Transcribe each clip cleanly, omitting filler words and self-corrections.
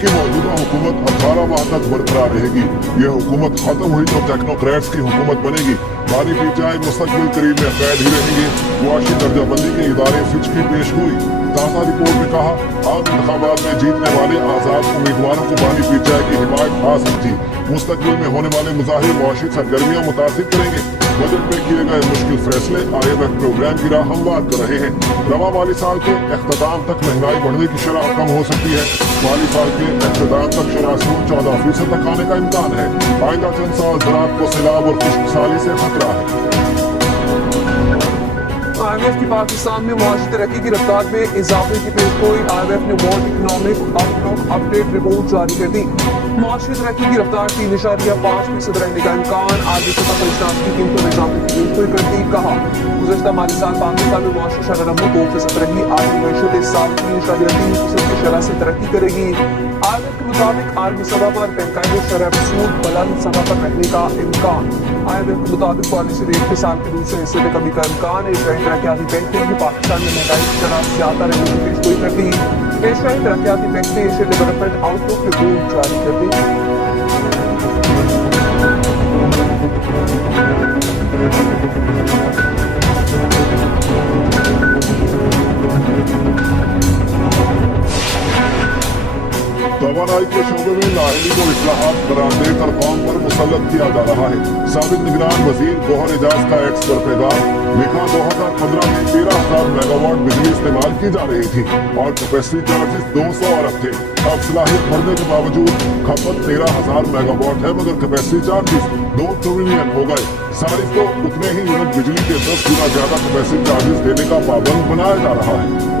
की मौजूदा हुकूमत 18 माह तक बरकरार रहेगी। ये हुकूमत खत्म हुई तो टेक्नोक्रेट्स की हुकूमत बनेगी। बानी पीटीआई मुस्तकबिल करीब में कैद ही रहेंगे। मुआशी दर्जाबंदी के इदारे फिच की पेशगोई। ताज़ा रिपोर्ट में कहा, आम इंतखाबात में जीतने वाले आजाद उम्मीदवारों को बानी पीटीआई की हिमायत हासिल थी। मुस्तकबिल में होने वाले मुजाहिर मुआशी सरगर्मियां मुतासिर करेंगे। बजट में किए गए मुश्किल फैसले IMF प्रोग्राम की राह हमवार कर रहे हैं। रवा माली साल के इख्तिताम तक महंगाई बढ़ने की शरह कम हो सकती है। माली साल के इख्तिताम तक शरह सूद 14% तक आने का इम्कान है। आइंदा चंद साल ज़राअत को सैलाब और खुश्क साली से खतरा है। IMF की पाकिस्तान में मुआशी तरक्की की रफ्तार में इजाफे की पेशगोई। IMF ने world economic outlook update report जारी कर दी। मुआशी तरक्की की रफ्तार 3.5% रहने का इम्कान। आगे सतह पर अजनास की कीमतों में इजाफे की पेशगोई कर दी। कहा, गुज़श्ता माली साल पाकिस्तान में मुआशी शरह नमो 2% रही। आगे मईशत इस साल 3.3% की शरह से तरक्की करेगी। IMF के मुताबिक आलमी सतह पर महंगाई में शरह सूद बुलंद सतह पर रहने का इम्कान। IMF के मुताबिक पॉलिसी रेट के साल के दूसरे हिस्से में कमी का इम्कान है। तरक्याती बैंक ने भी पाकिस्तान में महंगाई की शरह ज्यादा रहने की पेशगोई कर दी। एशियाई तरक्याती बैंक ने एशियन डेवलपमेंट आउटलुक रिपोर्ट जारी कर दी। तवानाई के शोबे में नाअहली को इस्लाहात करार देकर कौम पर मुसल्लत किया जा रहा है। साबिक निगरान वजीर गौहर एजाज का एक्स पर पैगाम लिखा, 2015 में 13,000 मेगावाट बिजली इस्तेमाल की जा रही थी और कैपेसिटी चार्जेस 200 अरब थे। अब सलाहियत बढ़ने के बावजूद खपत 13,000 मेगावाट है, मगर कैपेसिटी चार्जेस 2 ट्रिलियन हो गए। सारिफ को उतने ही यूनिट बिजली के 10 गुना ज्यादा कैपेसिटी चार्जेस देने का पाबंद बनाया जा रहा है।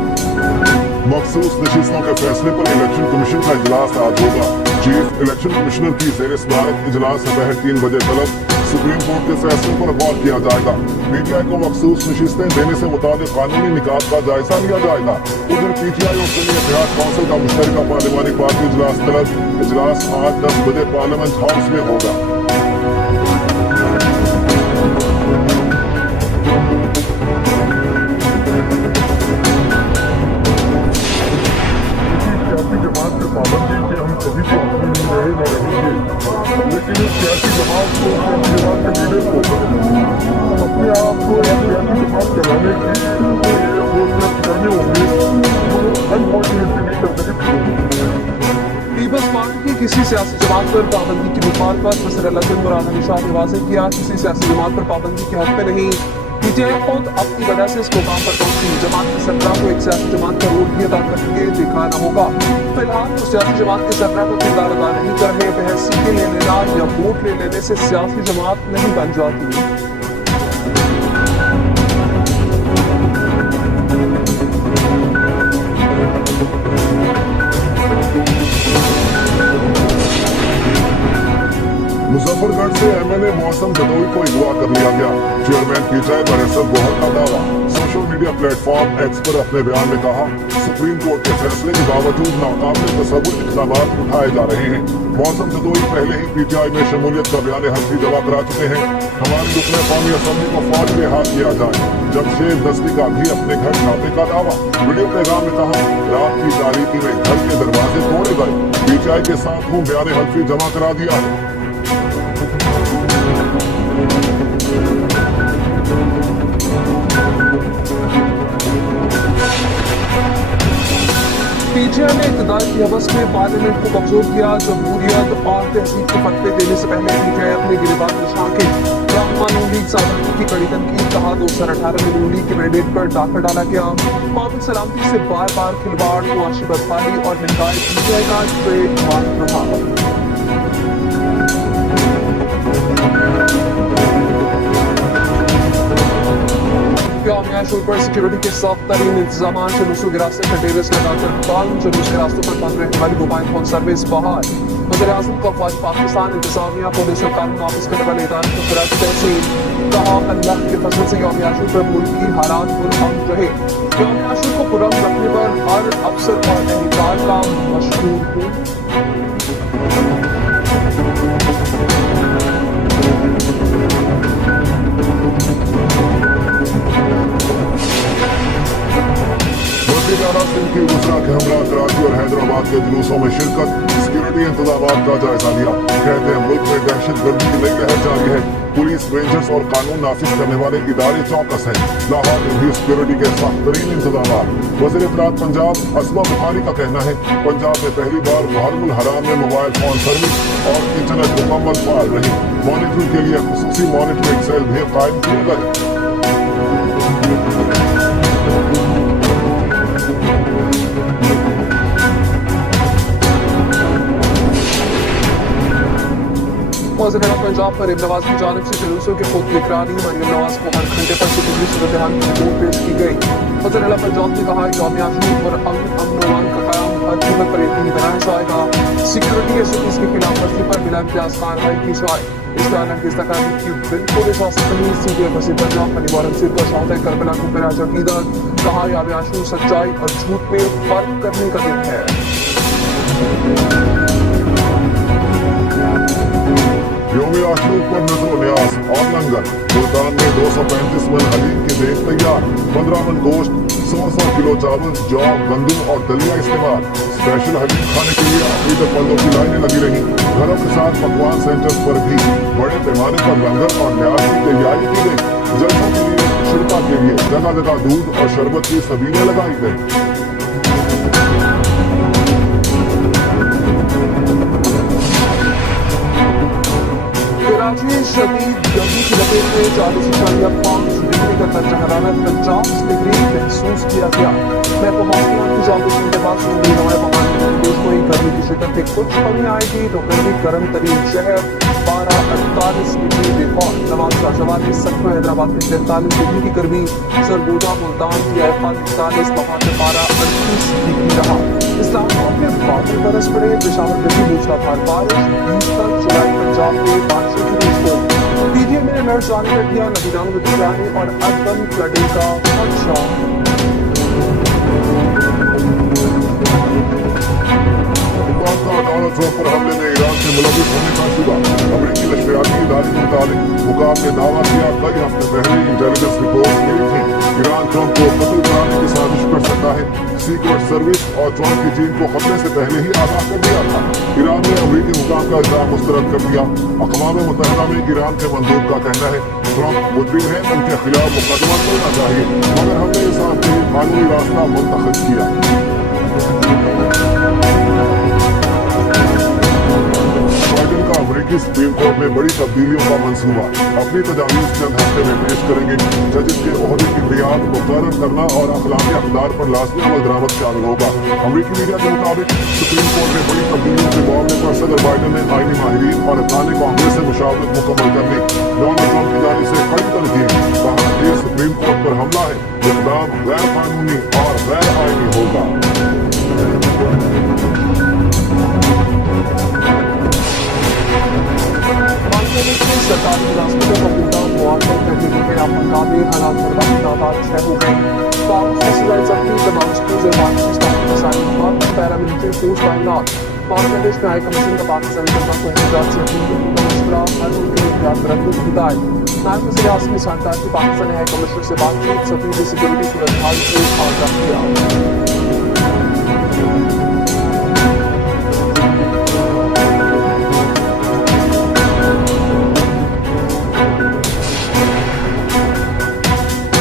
मखसूस नशिस्तों के फैसले पर इलेक्शन कमीशन का इजलास आज होगा। चीफ इलेक्शन कमिश्नर की ज़ेर सदारत इजलास दोपहर 3 बजे तलब सुप्रीम कोर्ट के फैसले पर गौर किया जाएगा। PTI को मखसूस नशिस्तें देने से मुताबिक कानूनी निकात का जायजा लिया जाएगा। उधर PTI और सुन्नी इत्तेहाद काउंसिल का मुश्तरका पार्लिमानी पार्टी इजलास तलब। इजलास आज 10 बजे पार्लियामेंट हाउस में होगा। लेकिन इस सियासी जमात को, सियासी जमात के लीडर को अपने आप को एक सियासी जमात चलाने की वो करने होंगे तो अनफॉर्चुनेटली नहीं कर सकते। पीपल्स पार्टी की किसी सियासी जमात पर पाबंदी की मुखालफत वज़ीर आज़म मुराद अली शाह ने वाज़ेह किया, किसी सियासी जमात पर पाबंदी के हक में नहीं। PTI खुद अपनी वजह से इस मुकाम पर पहुंची। जमात के सरबराह को एक सियासी जमात का रोल भी अदा करके दिखाना होगा। फिलहाल तो सियासी जमात के सरबराह को किरदार अदा नहीं कर रहे। बहस सीटें ले लेना या वोट ले लेने से सियासी जमात नहीं बन जाती। मुजफ्फरगढ़ से MLA मौसम जदोई को अगवा कर लिया गया। चेयरमैन PTI बैरिस्टर गौहर का दावा। सोशल मीडिया प्लेटफॉर्म X पर अपने बयान में कहा, सुप्रीम कोर्ट के फैसले के बावजूद नाकाबिल तसव्वुर इक़दामात उठाए जा रहे हैं। मौसम जदोई पहले ही PTI में शमूलियत का बयान हल्फी दवा करा चुके हैं। हमारी रुकने कौमी असम्बली को फौज में हाथ किया जाए। जमशेद दस्ती का भी अपने घर छापे का दावा। वीडियो पैगाम में कहा, रात की तारीकी में घर के दरवाजे तोड़े गए। PTI के साथ हूँ बयान हल्फी जमा करा दिया है। PTI ने इक़्तिदार की हवस में पार्लियामेंट को कमजोर किया। जमहूरियत और तहजीब के फतवे देने से पहले PTI अपने गिरबान में झांके। रहमान नून लीग साबिक़ी की कड़ी तनकीद। कहा, 2018 में नून लीग के मैंडेट पर डाका डाला गया। कौमी सलामती से बार बार खिलवाड़, मुआशी बदहाली और महंगाई PTI का ट्रेडमार्क रहा। शुरू पर सिक्योरिटी के सख्त तरीन इंतजाम। जुलूस गिरासत का टेरेस लगाकर बंद। जुलूस के रास्तों पर बंद रहने वाली मोबाइल फोन सर्विस बहाल। वज़ीर आज़म को अफ़वाज पाकिस्तान, इंतजामिया, पुलिस और कानून नाफिज करने वाले इदारों को खराज तहसील। कहा, अल्लाह के फजल से यौम आशूर पर मुल्क की हालात पुरअमन रहे। यौम आशूर को पुरअमन रखने पर हर अफसर और एहलकार का मशहूर हूँ। शहजाद सिंह की गुजरा के हमरा कराची और हैदराबाद के जुलूसों में शिरकत, सिक्योरिटी इंतजाम का जायजा लिया। कहते हैं मुल्क में दहशत गर्दी की नई लहर जारी है। पुलिस, रेंजर्स और कानून नाफिज करने वाले इदारे चौकस हैं। लाहौर में भी सिक्योरिटी के सख्त तरीन इंतजाम। वज़ीर इत्तलात पंजाब असमा बुखारी का कहना है पंजाब में पहली बार मुहर्रमुल हराम में मोबाइल फोन सर्विस और इंटरनेट मुकम्मल फाल रही। मॉनिटरिंग के लिए खुसूसी मॉनिटरिंग सेल भी कायम किए गए। वज़ीर पंजाब मरीम नवाज की जानिब से जुलूसों की खुद निगरानी मरीम नवाज को हर घंटे पर सिक्योरिटी सूरत हाल की रिपोर्ट पेश की गई। वज़ीर आला पंजाब ने कहा यौम आज़ादी पर अमन का क़याम हर कीमत पर यकीनी बनाया जाएगा। सिक्योरिटी एसओपीज़ की खिलाफ वर्जी पर बिला इम्तियाज़ कार्रवाई की जाए। इस दौरान अंगेज़ तकारीब की बिल्कुल इजाज़त नहीं। सीधे वज़ीर पंजाब मनीवार सिर को शहादत करबला को खराज अक़ीदत। कहा याब आशूर सच्चाई और झूठ में फर्क करने का दिन है। यौम आशूर पर नजर न्यास और लंगर। मुल्तान में 235 मन हलीम के देख तैयार। 15 मन गोश्त, 100 किलो चावल, जौ, गंदम और दलिया इस्तेमाल। स्पेशल हलीम खाने के लिए अक़ीदतमंदों की लाइनें लगी रही। घरों के साथ पकवान सेंटर्स पर भी बड़े पैमाने पर लंगर और न्यास की तैयारी की गई। जलसों के लिए, शिरका के लिए जगह जगह दूध और शरबत की सबीलें लगाई गई। कराची शदीद गर्मी की लपेट में 40.5 डिग्री का दर्जा हरारत 50 डिग्री महसूस किया गया। मैं मौसम की जागरूक के बाद सुनने हमारे देश को गर्मी की शिद्दत में कुछ कमी आएगी तो गर्मी गर्म तरीन शहर 12-48 डिग्री रिकॉर्ड। नवाज शाहजहां में 70, हैदराबाद में 43 डिग्री की गर्मी। सरगोजा, मुल्तान, ज़ियाफा 41, वहां से 38 डिग्री रहा। इस्लामाबाद में बादल बरस पड़े। पेशावर में भी मूसलाधार बारिश। 20 तक जुलाई पंजाब में बारिशों की रिपोर्ट। पीटीए में अलर्ट जारी कर दिया। नदीनाओं में तबाही और अर्बन फ्लडिंग का खदशा। डोनाल्ड ट्रंप पर हमले में ईरान से मुलविस होने का शुबा। अमेरिकी नशरियाती इदारे के मुताबिक हुकाम ने दावा किया कई हफ्ते पहले इंटेलिजेंस रिपोर्ट मिली थी। ईरान ट्रंप को कत्ल कराने की साजिश कर सकता है। सीक्रेट सर्विस और ट्रंप की टीम को खतरे से पहले ही आगाह कर दिया था। ईरान ने अमेरिकी हुकाम का इल्जाम मुस्तरद कर दिया। अक़वाम मुत्तहिदा में ईरान के मंदूब का कहना है ट्रंप मुजरिम है, उनके खिलाफ मुकदमा चलना चाहिए, मगर हमने इस आपके लिए कानूनी रास्ता मुंतखब किया। बाइडेन का अमेरिकी सुप्रीम कोर्ट में बड़ी तब्दीलियों का मंसूबा। अपनी तजावीज़ चंद हफ्ते में पेश करेंगे। जजेस के ओहदे की मियाद मुकर्रर करना और अखलाकी अक़दार पर लाज़मी अमल दरामद शामिल होगा। अमेरिकी मीडिया के मुताबिक सुप्रीम कोर्ट में बड़ी तब्दीलियों के मामले पर सदर बाइडेन ने आईनी माहिरीन और अरकान कांग्रेस से मुशावरत मुकम्मल करने डोनाल्ड ट्रंप की जानिब से कड़ी तनकीद। कहा यह सुप्रीम कोर्ट पर हमला है। इक़दाम गैर कानूनी और गैर आईनी होगा। सरकारी मुलाजमतों का पूरा मुआवजा करने के खिलाफ मुकाबले हालात करवा की तादाद 6 हो गई। तमाम स्कूल और पाकिस्तान पैरामिलिट्री फोर्स तैनात। बांग्लादेश में हाई कमीशन का पाकिस्तानी जनता को एहतजाज से अपील का मशवरा। हर उनके इख्तियार रखने की हिदायत। नायब वज़ीर आज़म ने सरकार की पाकिस्तानी हाई कमीशनर से बातचीत। सफीर सिक्योरिटी सूरत हाल से आगाह किया।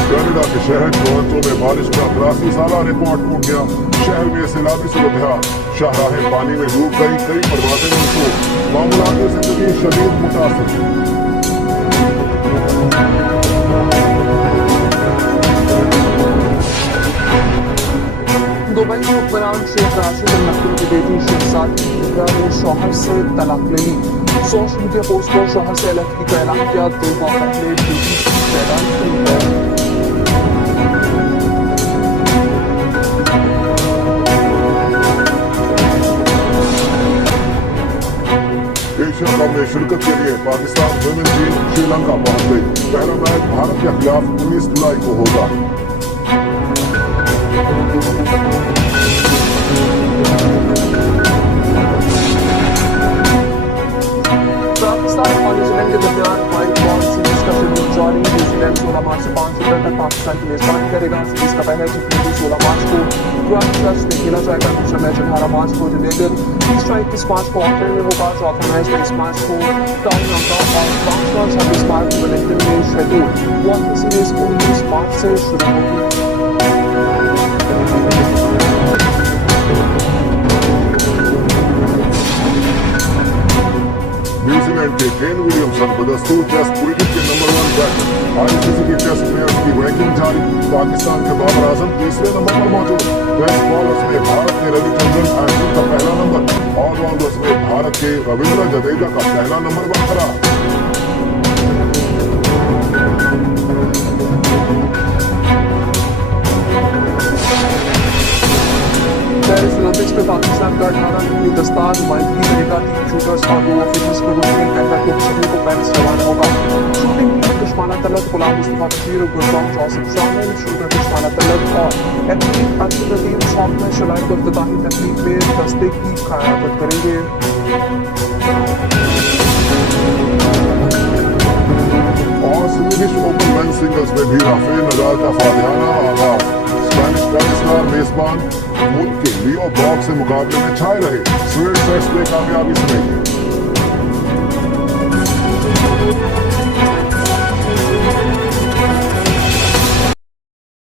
कनाडा के शहर टोरंटो में बारिश का 83 साला रिकॉर्ड टूट गया। शहर में सैलाबी सूरत-ए-हाल, शाहराहें पानी में डूब गई, कई परवाजें मंसूब। मामूलात जिंदगी शदीद मुतासिर। दुबई में हुक्मरान शेख राशिद अल मखदूम की बेटी शहजादी ने शौहर से तलाक ले ली। सोशल मीडिया पोस्ट पर शौहर से अलग का ऐलान किया। 2 माह पहले बेटी की पैदाइश हुई है। एशिया कप में शिरकत के लिए पाकिस्तान वुमेन टीम श्रीलंका पहुंच गई। पहला मैच भारत के खिलाफ 19 जुलाई को होगा। पाकिस्तान और न्यूजीलैंड के दरमियान व्हाइट बॉल सीरीज का शेड्यूल जारी। न्यूजीलैंड 16 मार्च से 5 अप्रैल तक पाकिस्तान की मेजबानी करेगा। सीरीज का पहला T20 16 मार्च को टेस्ट में खेला जाएगा। दूसरा मैच 18 मार्च को यूनाइटेड तीसरा 21 मार्च को ऑकलैंड में होगा। चौथा मैच 23 मार्च को टाउन होगा और 26 मार्च को वेलिंगटन में शेड्यूल क्वार्टर सीरीज 19 मार्च से शुरू होगी। न्यूजीलैंड के केन विलियमसन बदस्तूर टेस्ट क्रिकेट के नंबर 1 बैटर। आईसीसी की टेस्ट प्लेयर्स की रैंकिंग जारी। पाकिस्तान के बाबर आजम तीसरे नंबर पर मौजूद। टेस्ट बॉलर्स में भारत के रविचंद्रन अश्विन का पहला नंबर। ऑलराउंडर्स में भारत के रविंद्र जडेजा का पहला नंबर बरकरार। पेरिस ओलंपिक्स में पाकिस्तान का 18 की दस्तार नुमाइंदगी करेगा। 3 शूटर्स और 2 ऑफिसर्स को रूस में पहला ग्रुप सभी को पेरिस रवाना होगा। शूटिंग टीम दुश्मना तलत गुलाम मुस्तफा बशीर और गुलफाम जौसिफ शामिल। शूटर दुश्मना तलत और एथलीट अर्जुन नदीम साउथ में शलाइट और इफ्तिताही तकरीब में दस्ते की क़यादत करेंगे। और स्वीडिश ओपन मेंस सिंगल्स में भी राफेल नडाल का फातिहाना आगाज। स्पेनिश टेनिस का मेजबान मुल्क के लियो बॉक्स से मुकाबले में छाए रहे। स्वीट सेट्स में कामयाबी समेत